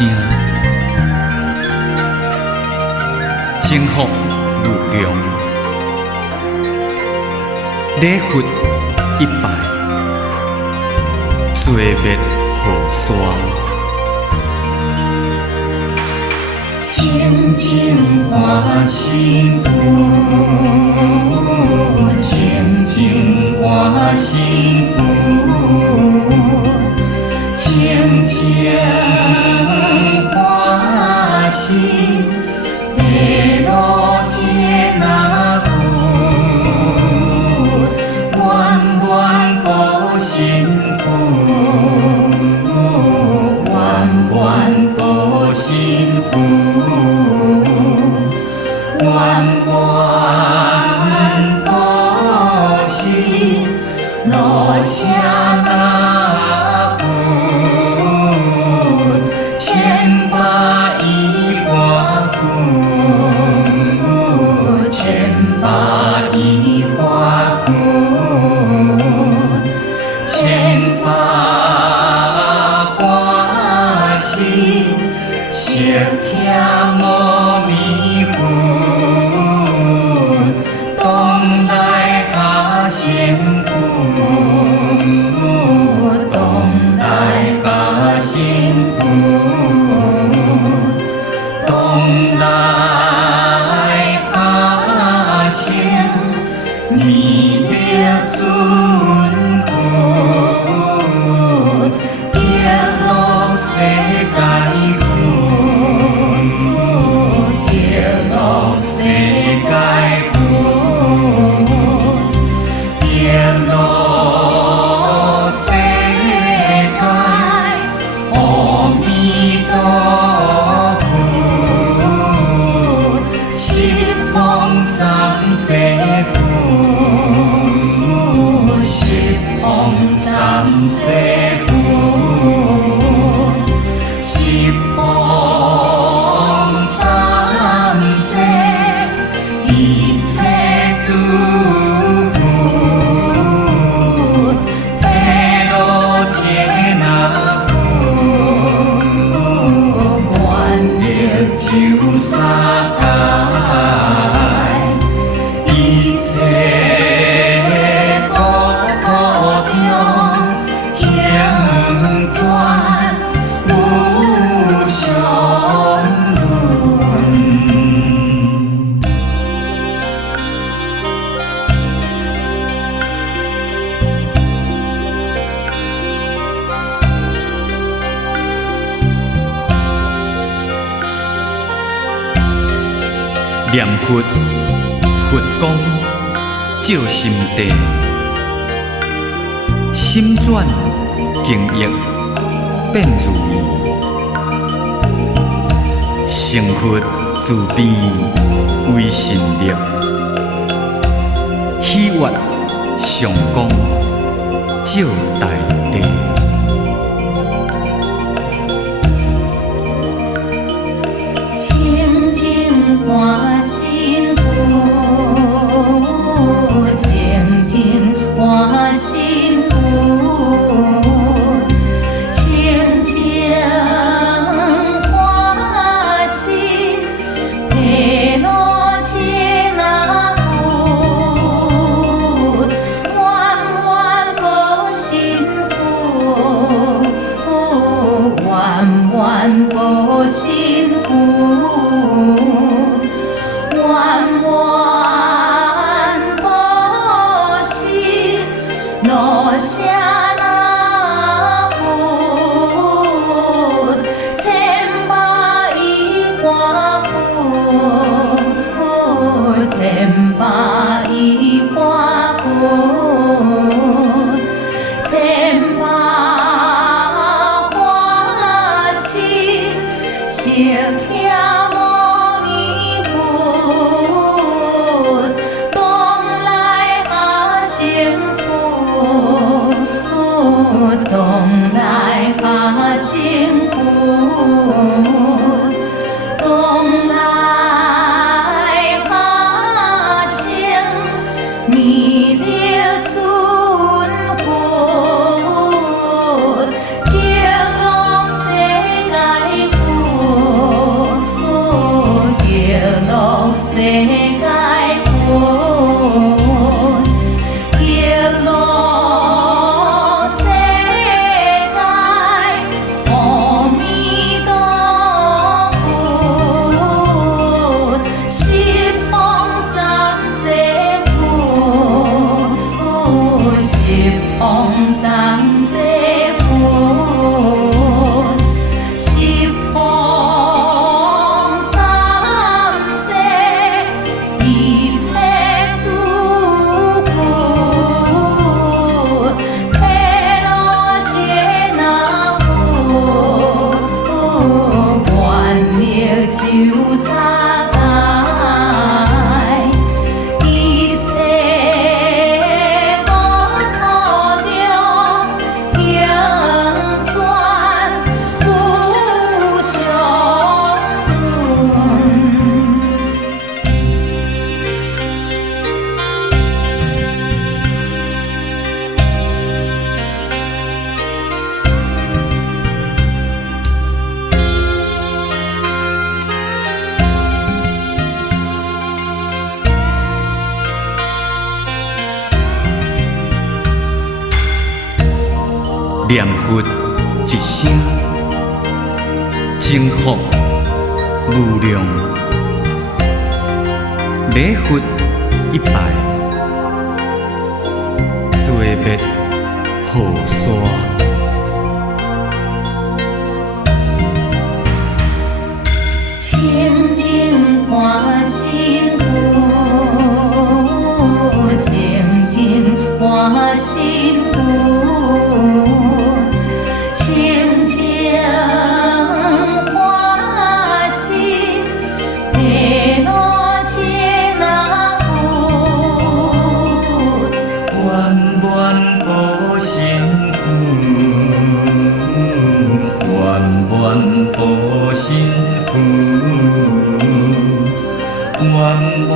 声，征服如量，礼佛一拜，罪灭河沙。清净化心佛，清净化心佛，清净化心，贝罗切那佛，愿愿保心佛，愿愿保心佛。愿愿保心，罗刹那佛，千百亿华佛，千百亿华佛，千百华心，释迦牟尼佛。幸福，东来个幸福，东来个幸，弥勒尊佛，极乐世界佛，极乐世界佛。乐世界，阿弥陀佛，十方三世佛，十方三世佛，十方三世一切诸救世界，一切道中行转无上论。念佛，佛光照心地，心转境易变如意，成佛自悲为神力，喜悦上光照大地。清净化心佛，清净化心佛，清净化心，贝罗切那佛，愿愿保心佛。界分，极乐世界，阿弥陀佛，十方三世佛，十方三世佛，十方三世一切诸佛，毗卢遮那佛，愿力周三界，一切无土中行转无常念佛一生，征服无量；礼佛一拜，做灭河沙。清净欢心佛，清净欢心佛，清净欢心毗卢遮那佛，愿愿保身父，愿愿保身父，愿愿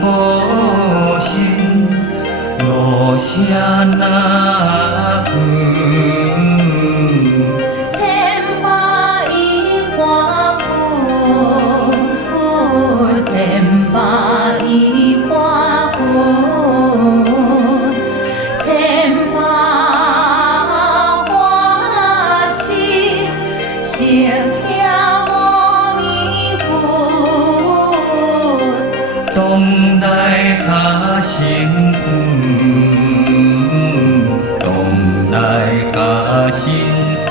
保身罗舍那佛。千百亿花佛，千百亿花佛，千百花心，释迦牟尼佛，当代他幸福，当代他幸福，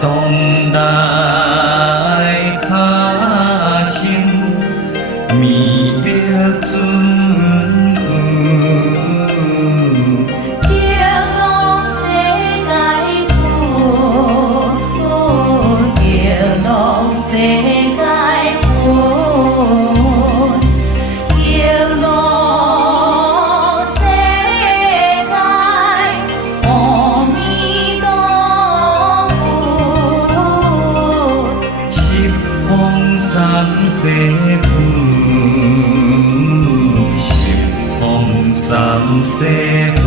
当代他幸弥勒尊佛。极乐世界佛，极乐世界佛，极乐世界，阿弥陀佛，十方三世佛，十方三世佛。